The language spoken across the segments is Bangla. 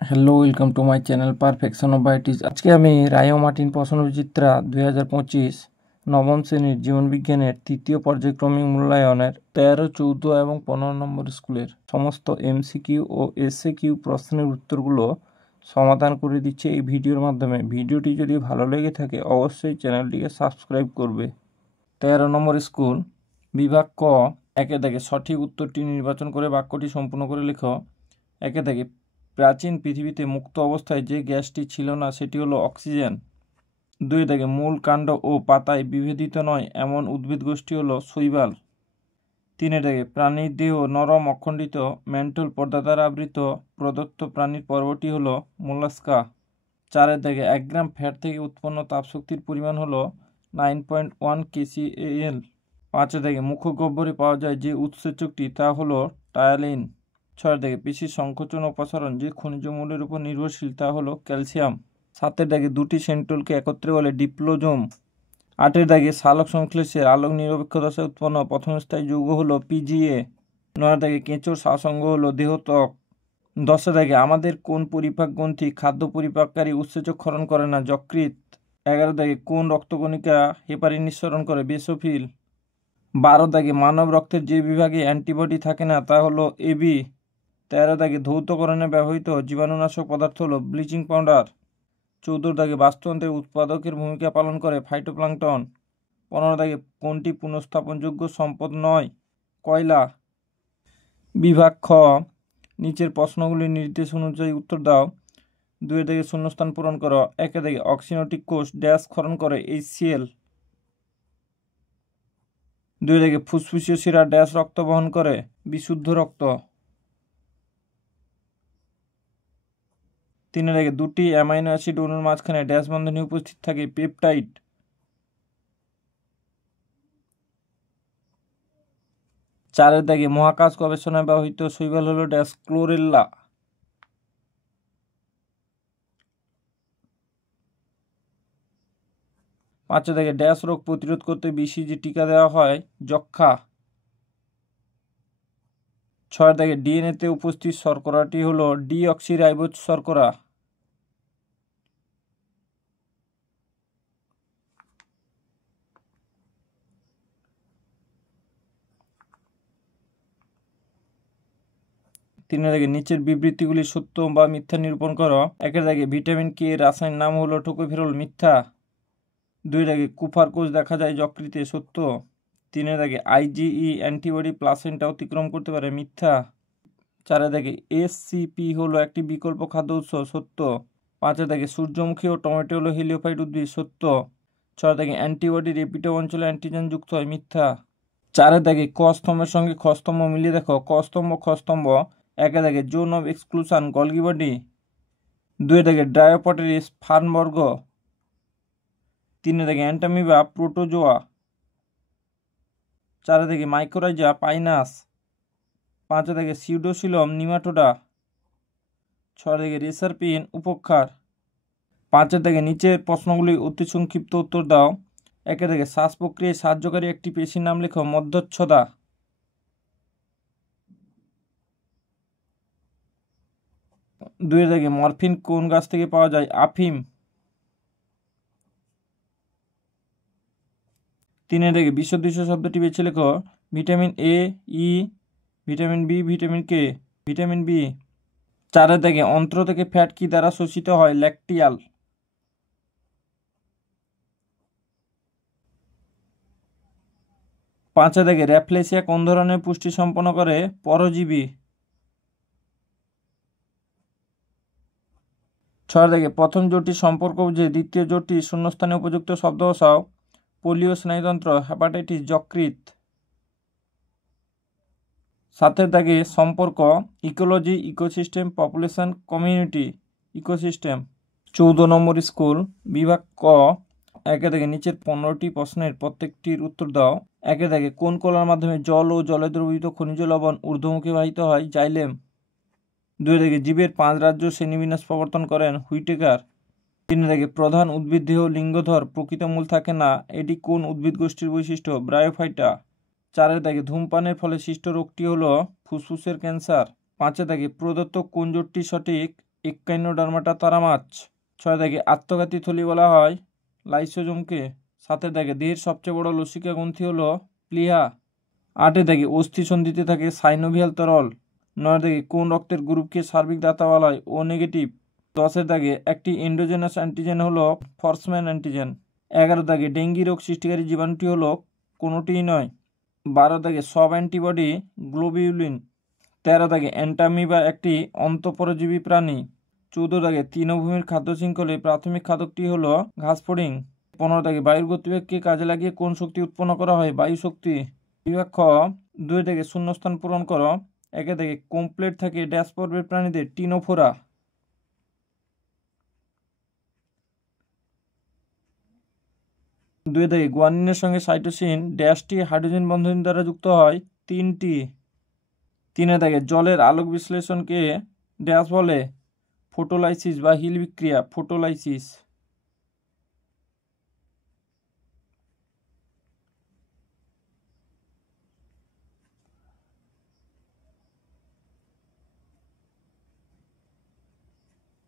Hello, welcome to my channel perfection of beauties. আজকে আমি রায় ও মার্টিন প্রশ্নবিচিত্রা 2025 নবম শ্রেণীর জীবনবিজ্ঞানের তৃতীয় পর্যায়ক্রমিক মূল্যায়নের 13, 14 এবং 15 নম্বর স্কুলের সমস্ত এমসিকিউ ও এসএকিউ প্রশ্নের উত্তরগুলো সমাধান করে দিচ্ছে এই ভিডিওর মাধ্যমে। ভিডিওটি যদি ভালো লেগে থাকে অবশ্যই চ্যানেলটিকে সাবস্ক্রাইব করবে। 13 নম্বর স্কুল, বিভাগ ক। একে দেখে সঠিক উত্তরটি নির্বাচন করে বাক্যটি সম্পূর্ণ করে লেখো। একে দেখে প্রাচীন পৃথিবীতে মুক্ত অবস্থায় যে গ্যাসটি ছিল না সেটি হলো অক্সিজেন। 2 দেখে মূল কাণ্ড ও পাতায় বিভেদিত নয় এমন উদ্ভিদ গোষ্ঠী হলো শৈবাল। 3 দেখে প্রাণীর দেহ নরম অখণ্ডিত ম্যান্টল পর্দা দ্বারা আবৃত প্রদত্ত প্রাণীর পর্বটি হলো মোলাস্কা। 4 দেখে 1 গ্রাম ফ্যাট থেকে উৎপন্ন তাপশক্তির পরিমাণ হলো 9.1 kcal। 5 দেখে মুখগহ্বরে পাওয়া যায় যে উৎসেচকটি তা হলো টায়ালিন। 6 দেখে পেশির সংকোচন ও প্রসারণ যে খনিজ মৌলের উপর নির্ভরশীল তা হলো ক্যালসিয়াম। 7 দেখে দুটি সেন্ট্রোলকে একত্রে বলে ডিপ্লোজোম। 8 দেখে সালোক সংশ্লেষের আলোক নিরপেক্ষ দশায় উৎপন্ন প্রথম স্থায়ী যৌগ হলো পিজিএ। 9 দেখে কেঁচোর শ্বাসঅঙ্গ হলো দেহত্বক। 10 দেখে আমাদের কোন পরিপাক গ্রন্থি খাদ্য পরিপাককারী উৎসেচক ক্ষরণ করে না? যকৃৎ। 11 দেখে কোন রক্তকণিকা হেপারিন নিঃসরণ করে? বেসোফিল। 12 দেখে মানব রক্তের যে বিভাগে অ্যান্টিবডি থাকে না তা হলো এবি। 13 দাগে ধৌতকরণে ব্যবহৃত জীবাণুনাশক পদার্থ হলো ব্লিচিং পাউডার। 14 দাগে বাস্তুতন্ত্রের উৎপাদকের ভূমিকা পালন করে ফাইটোপ্লাঙ্কটন। 15 দাগে কোনটি পুনঃস্থাপনযোগ্য সম্পদ নয়? কয়লা। বিভাগ খ, নিচের প্রশ্নগুলির নির্দেশ অনুযায়ী উত্তর দাও। 2 দাগে শূন্যস্থান পূরণ করো। 1 দাগে অক্সিনোটিক কোষ ড্যাশ ক্ষরণ করে HCl। 2 দাগে ফুসফুসীয় শিরা ড্যাশ রক্ত বহন করে? বিশুদ্ধ রক্ত। 3 দেখে দুটি অ্যামাইনো অ্যাসিড অণুর মাঝখানে ড্যাশ বন্ধনে উপস্থিত থাকে? পেপটাইড। 4 দেখে মহাকাশ গবেষণায় ব্যবহৃত শৈবাল হলো ড্যাশ ক্লোরেল্লা। 5 দেখে ড্যাশ রোগ প্রতিরোধ করতে BCG টিকা দেওয়া হয়? যক্ষ্মা। 6 দেখে ডিএনএতে উপস্থিত শর্করাটি হলো ডিঅক্সিরাইবোজ শর্করা। 3 দেখে নিচের বিবৃতিগুলি সত্য বা মিথ্যা নিরূপণ করো। 1 দেখে ভিটামিন কে রাসায়নিক নাম হলো টোকোফেরল। মিথ্যা। 2 দেখে কুফার কোষ দেখা যায় যকৃতে। সত্য। 3 দেখে IgE অ্যান্টিবডি প্লাসেন্টা অতিক্রম করতে পারে? মিথ্যা। 4 দেখে SCP হলো একটি বিকল্প খাদ্য উৎস। সত্য। 5 দেখে সূর্যমুখী ও টমেটো হলো হেলিওফাইট উদ্ভিদ। সত্য। 6 দেখে অ্যান্টিবডি রেপিটপ অঞ্চলে অ্যান্টিজেন যুক্ত হয়? মিথ্যা। 4 দেখে ক স্তম্ভের সঙ্গে খ স্তম্ভ মিলিয়ে দেখো। ক স্তম্ভ খ স্তম্ভ। 1 দেখে zone of exclusion Golgi body. 2 দেখে ডায়োপটেরিস ফার্নবর্গ। 3 দেখে অ্যান্টামিবা প্রোটোজোয়া। 4 দেখে মাইকোরাইজা পাইনাস। 5 দেখে সিউডোসিলম নিমাটোডা। 6 দেখে রেসারপিন উপক্ষার। 5 দেখে নিচের প্রশ্নগুলি অতি সংক্ষিপ্ত উত্তর দাও। 1 দেখে শ্বাস প্রক্রিয়ায় সাহায্যকারী একটি পেশির নাম লেখো। মধ্যচ্ছদা। 2 দেখে মরফিন কোন গাছ থেকে পাওয়া যায়? আফিম। 3 দেখে বিশদৃশ্য শব্দটি বেছে লেখো। Vitamin A, E, vitamin B, vitamin K, vitamin B। 4 দেখে অন্ত্র থেকে ফ্যাট কি দ্বারা শোষিত হয়? ল্যাকটিয়াল। 5 দেখে র্যাফলেসিয়া কোন ধরনের পুষ্টি সম্পন্ন করে? পরজীবী। 6 দেখে প্রথম জোটটি সম্পর্ক বুঝে দ্বিতীয় জোটটি শূন্যস্থানে উপযুক্ত শব্দ বসাও। পোলিও, স্নায়ুতন্ত্র, হেপাটাইটিস, যকৃৎ। 7 দেখে সম্পর্ক ecology, ecosystem, population, community, ecosystem. 14 নম্বর স্কুল, বিভাগ ক। 1 দেখে নিচের 15টি প্রশ্নের প্রত্যেকটির উত্তর দাও। 1 দেখে কোন কলার মাধ্যমে জল ও জলে দ্রবীভূত খনিজ লবণ ঊর্ধ্বমুখী বাহিত হয়? জাইলেম। 2 দেখে জীবের 5 রাজ্য শ্রেণীবিন্যাস প্রবর্তন করেন? হুইটেকার। 3 দেখে প্রধান উদ্ভিদ দেহ লিঙ্গধর প্রকৃত মূল থাকে না, এটি কোন উদ্ভিদ গোষ্ঠীর বৈশিষ্ট্য? ব্রায়োফাইটা। 4 দেখে ধূমপানের ফলে সৃষ্ট রোগটি হলো ফুসফুসের ক্যান্সার। 5 দেখে প্রদত্ত কোন জোটটি সঠিক? এক্কাইনোডার্মাটা তারা মাছ। 6 দাগে আত্মঘাতী থলি বলা হয় লাইসোজোমকে। 7 দাগে দেহের সবচেয়ে বড় লসিকা গ্রন্থি হলো প্লিহা। 8 দাগে অস্থি সন্ধিতে থাকে সাইনোভিয়াল তরল। 9 দাগে কোন রক্তের গ্রুপকে সার্বিক দাতা বলা হয়? ও নেগেটিভ। 10 দাগে একটি এন্ডোজেনাস অ্যান্টিজেন হলো ফরসম্যান অ্যান্টিজেন। 11 দাগে ডেঙ্গি রোগ সৃষ্টিকারী জীবাণুটি হলো কোনোটিই নয়। 12 দাগে সব অ্যান্টিবডি গ্লোবিউলিন। 13 দাগে অ্যান্টামিবা একটি অন্তঃপরজীবী প্রাণী। 14 দাগে তৃণভূমির খাদ্য শৃঙ্খলে প্রাথমিক খাদকটি হলো ঘাসফড়িং। 15 দাগে বায়ুর গতিবেগকে কাজে লাগিয়ে কোন শক্তি উৎপন্ন করা হয়? বায়ু শক্তি। বিভাগ খ। 2 দাগে শূন্যস্থান পূরণ করো। 1 দাগে কমপ্লেট থাকে ড্যাশ পর্বের প্রাণীদের টিনোফোরা। 2 দাগে গুয়ানিনের সঙ্গে সাইটোসিন ড্যাশটি হাইড্রোজেন বন্ধন দ্বারা যুক্ত হয়? 3টি। 3 দাগে জলের আলোক বিশ্লেষণকে ড্যাশ বলে? ফটোলাইসিস বা হিল বিক্রিয়া। ফটোলাইসিস।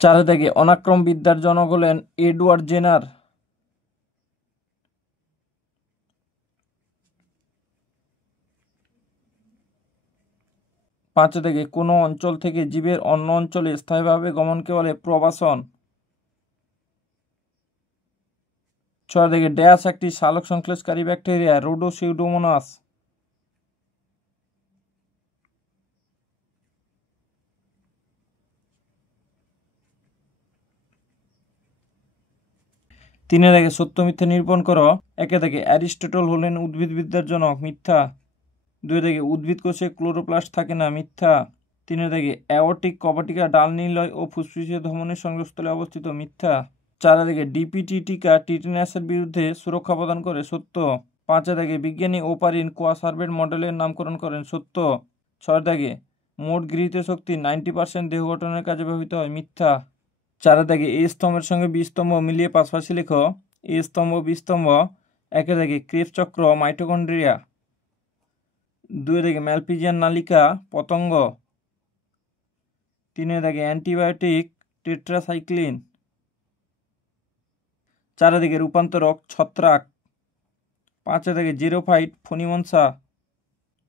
4 দাগে অনাক্রম বিদ্যার জনক হলেন এডওয়ার্ড জেনার। 5 দাগে কোনো অঞ্চল থেকে জীবের অন্য অঞ্চলে স্থায়ীভাবে গমনকে বলে প্রবাসন। 6 দাগে ড্যাশ একটি সালোক সংশ্লেষকারী ব্যাকটেরিয়া রোডোসিউডোমোনাস। 3 দাগে সত্য মিথ্যা নিরূপণ করো। 1 দাগে অ্যারিস্টটল হলেন উদ্ভিদবিদ্যার জনক। মিথ্যা। 2 দাগে উদ্ভিদ কোষে ক্লোরোপ্লাস্ট থাকে না। মিথ্যা। 3 দাগে অ্যাওর্টিক কবাটিকা ডাল নিলয় ও ফুসফুসীয় ধমনীর সংযোগস্থলে অবস্থিত। মিথ্যা। 4 দাগে ডিপিটি টিকা টিটেনাসের বিরুদ্ধে সুরক্ষা প্রদান করে। সত্য। 5 দাগে বিজ্ঞানী ওপারিন কোয়াসার্ভেট মডেলের নামকরণ করেন। সত্য। 6 দাগে মোট গৃহীত শক্তি 90% দেহ গঠনের কাজে ব্যবহৃত হয়। মিথ্যা। 4 দাগে এ স্তম্ভের সঙ্গে বি স্তম্ভ মিলিয়ে পাশাপাশি লেখো। এ স্তম্ভ বি স্তম্ভ। 1 দাগে ক্রেবস চক্র মাইটোকন্ড্রিয়া। 2 দাগে ম্যালপিজিয়ান নালিকা পতঙ্গ। 3 দাগে অ্যান্টিবায়োটিক টেট্রাসাইক্লিন। 4 দাগে রূপান্তরক ছত্রাক। 5 দাগে জিরোফাইট ফণিমনসা।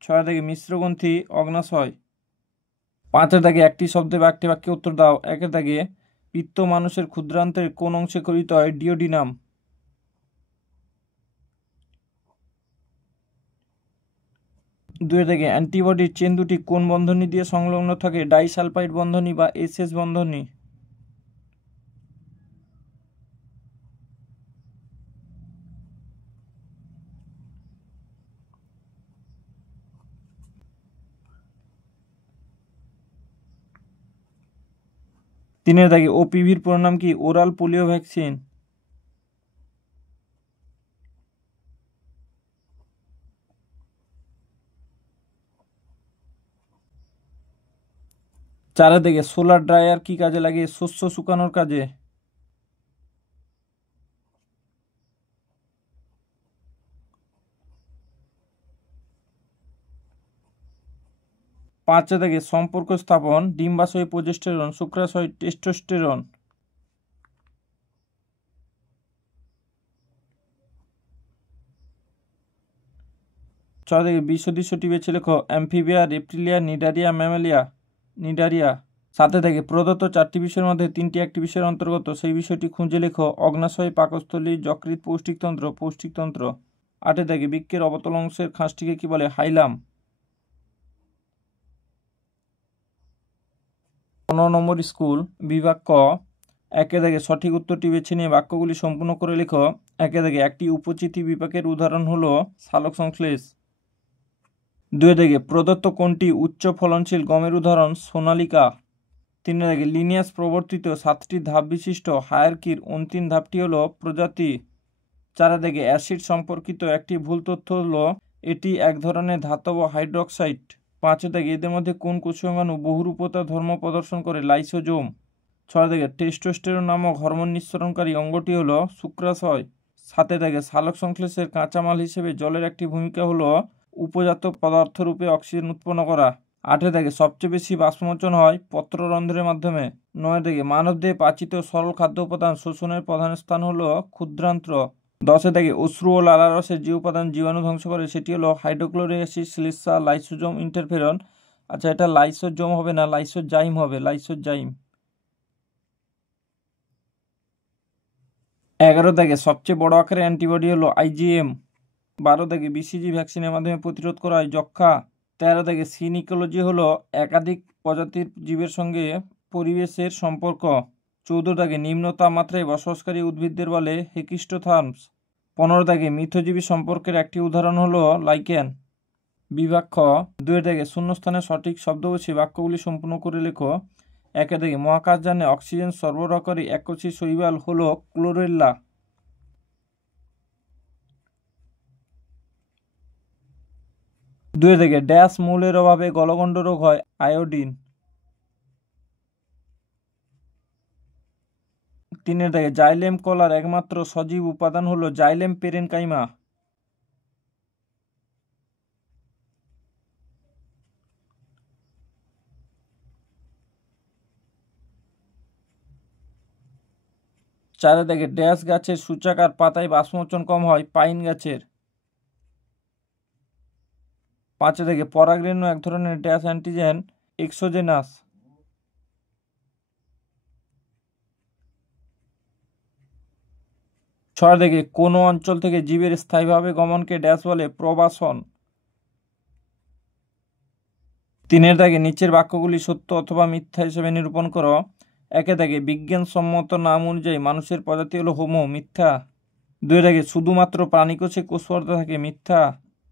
6 দাগে মিশ্রগ্রন্থি অগ্নাশয়। 5 দাগে একটি শব্দে বা একটি বাক্যে উত্তর দাও। 1 দাগে পিত্ত মানুষের ক্ষুদ্রান্তের কোন অংশে গঠিত হয়? ডিওডিনাম। 2 দাগে অ্যান্টিবডির চেন দুটি কোন বন্ধনী দিয়ে সংলগ্ন থাকে? ডাইসালফাইড বন্ধনী বা এসএস বন্ধনী। 3 দাগে ওপিভির পুরো নাম কি? Oral polio vaccine. 4 দাগে সোলার ড্রায়ার কি কাজে লাগে? শস্য শুকানোর কাজে। 5 দাগে সম্পর্ক স্থাপন ডিম্বাশয় প্রোজেস্টেরন শুক্রাশয় টেস্টোস্টেরন। 6 দাগে বিসদৃশ্যটি বেছে লেখো। Amphibia, Reptilia, Cnidaria, Mammalia. Cnidaria. 7 দাগে প্রদত্ত 4টি বিষয়ের মধ্যে 3টি একটি বিষয়ের অন্তর্গত, সেই বিষয়টি খুঁজে লেখো। অগ্নাশয়, পাকস্থলী, যকৃৎ, পৌষ্টিকতন্ত্র। পৌষ্টিকতন্ত্র। 8 দাগে বৃক্কের অবতল অংশের খাঁজটিকে কি বলে? হাইলাম। 15 নম্বর স্কুল। বিভাগ ক। 1 দাগে সঠিক উত্তরটি বেছে নিয়ে বাক্যগুলি সম্পূর্ণ করে লেখো। 1 দাগে একটি উপচিতি বিপাকের উদাহরণ হলো সালোক সংশ্লেষ। 2 দাগে প্রদত্ত কোনটি উচ্চ ফলনশীল গমের উদাহরণ? সোনালিকা। 3 দাগে লিনিয়াস প্রবর্তিত 7টি ধাপ বিশিষ্ট হায়ারকির অন্তিম ধাপটি হলো প্রজাতি। 4 দাগে অ্যাসিড সম্পর্কিত একটি ভুল তথ্য হলো এটি এক ধরনের ধাতব হাইড্রোক্সাইড। 5 দাগে এদের মধ্যে কোন কোষীয়ঙ্গাণু বহুরূপতা ধর্ম প্রদর্শন করে? লাইসোজোম। 6 দাগে টেস্টোস্টেরন নামক হরমোন নিঃসরণকারী অঙ্গটি হলো শুক্রাশয়। 7 দাগে সালোক সংশ্লেষের কাঁচামাল হিসেবে জলের একটি ভূমিকা হলো উপজাত পদার্থ রূপে অক্সিজেন উৎপন্ন করা। 8 থেকে সবচেয়ে বেশি বাষ্পমোচন হয় পত্ররন্ধ্রের মাধ্যমে। 9 থেকে মানবদেহে পাচিত সরল খাদ্য উপাদান শোষণের প্রধান স্থান হলো ক্ষুদ্রান্ত্র। 10 থেকে অশ্রু ও লালারসের যে উপাদান জীবাণু ধ্বংস করে সেটি হলো হাইড্রোক্লোরিক অ্যাসিড, সিলিসা, লাইসোজোম, ইন্টারফেরন। আচ্ছা, এটা লাইসোজোম হবে না, লাইসোজাইম হবে, লাইসোজাইম। 11 থেকে সবচেয়ে বড় আকারের অ্যান্টিবডি হলো আইজিএম। 12 থেকে বিসিজি ভ্যাকসিনের মাধ্যমে প্রতিরোধ করা হয় যক্ষ্মা। 13 থেকে সিন ইকোলজি হলো একাধিক প্রজাতির জীবের সঙ্গে পরিবেশের সম্পর্ক। 14 থেকে নিম্ন তাপমাত্রায় বসবাসকারী উদ্ভিদদের বলে হেকিস্টোথার্মস। 15 থেকে মিথজীবী সম্পর্কের একটি উদাহরণ হলো লাইকেন। বিভাগ খ, 2 থেকে শূন্যস্থানে সঠিক শব্দ বসিয়ে বাক্যগুলি সম্পূর্ণ করে লেখো। 1 থেকে মহাকাশযানে অক্সিজেন সরবরাহকারী এককোষী শৈবাল হলো ক্লোরেল্লা। 2 থেকে ড্যাশ মৌলের অভাবে গলগণ্ড রোগ হয় আয়োডিন। 3 থেকে জাইলেম কলার একমাত্র সজীব উপাদান হলো জাইলেম পেরেনকাইমা। 4 থেকে ড্যাশ গাছের সূচাকার পাতায় বাষ্পমোচন কম হয় পাইন গাছের। 5 থেকে পরাগরেণু এক ধরনের ড্যাশ অ্যান্টিজেন এক্সোজেনাস। 6 থেকে কোনো অঞ্চল থেকে জীবের স্থায়ীভাবে গমনকে ড্যাশ বলে প্রবাসন। 3 থেকে নিচের বাক্যগুলি সত্য অথবা মিথ্যা হিসেবে নিরূপণ করো। 1 থেকে বিজ্ঞানসম্মত নাম অনুযায়ী মানুষের প্রজাতি হলো হোমো, মিথ্যা। 2 থেকে শুধুমাত্র প্রাণীকোষে কোষপর্দা থাকে, মিথ্যা।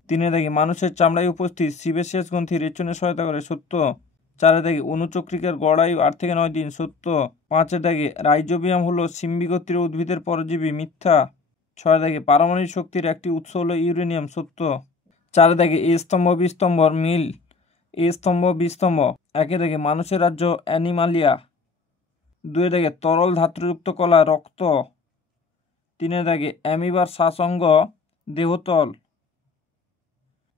3 থেকে মানুষের চামড়ায় উপস্থিত সিবেসিয়াস গ্রন্থি রেচনে সহায়তা করে, সত্য। 4 থেকে অনুচক্রিকার গড় আয়ু 8 থেকে 9 দিন, সত্য। 5 থেকে রাইজোবিয়াম হলো সিম্বিগোত্রীয় উদ্ভিদের পরজীবী, মিথ্যা। 6 থেকে পারমাণবিক শক্তির একটি উৎস হলো ইউরেনিয়াম, সত্য। 4 থেকে এ স্তম্ভ বি স্তম্ভ মিল, এ স্তম্ভ বি স্তম্ভ। 1 থেকে মানুষের রাজ্য অ্যানিমালিয়া। 2 থেকে তরল ধাতুযুক্ত কলা রক্ত। 3 থেকে অ্যামিবার শ্বাসঅঙ্গ দেহতল।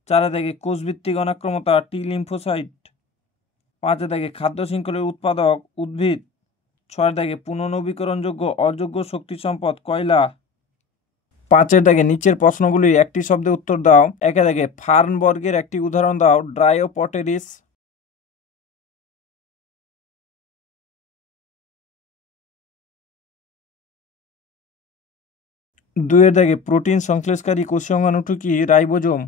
4 থেকে কোষভিত্তিক অনাক্রমতা টি লিম্ফোসাইট। 5 থেকে খাদ্য শৃঙ্খলের উৎপাদক উদ্ভিদ। 6 থেকে পুনর্নবীকরণযোগ্য অযোগ্য শক্তি সম্পদ কয়লা। 5 থেকে নিচের প্রশ্নগুলির একটি শব্দে উত্তর দাও। 1 থেকে ফার্ন বর্গের একটি উদাহরণ দাও, ড্রায়োপটেরিস। 2 থেকে প্রোটিন সংশ্লেষকারী কোষীয় অঙ্গাণুটি কি, রাইবোজোম।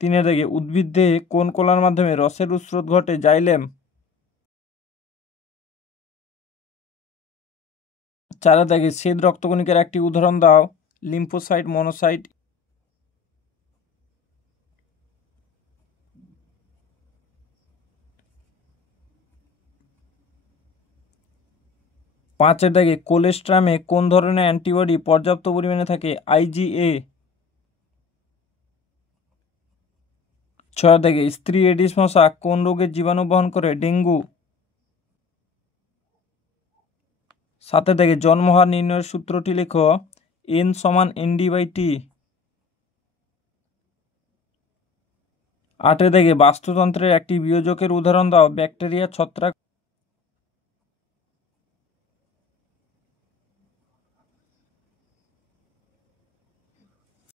3 থেকে উদ্ভিদে কোন কলার মাধ্যমে রসের স্রোত ঘটে, জাইলেম। 4 থেকে শ্বেত রক্তকণিকার একটি উদাহরণ দাও, লিম্ফোসাইট, মনোসাইট। 5 থেকে কোলেস্ট্রামে কোন ধরনের অ্যান্টিবডি পর্যাপ্ত পরিমাণে থাকে, আইজিএ। 6 থেকে স্ত্রী এডিস মশা কোন রোগের জীবাণু বহন করে, ডেঙ্গু। 7 থেকে জন্মহার নির্ণয়ের সূত্রটি লেখো, এন সমান ND/T। 8 থেকে বাস্তুতন্ত্রের একটি বিয়োজকের উদাহরণ দাও, ব্যাকটেরিয়া, ছত্রাক।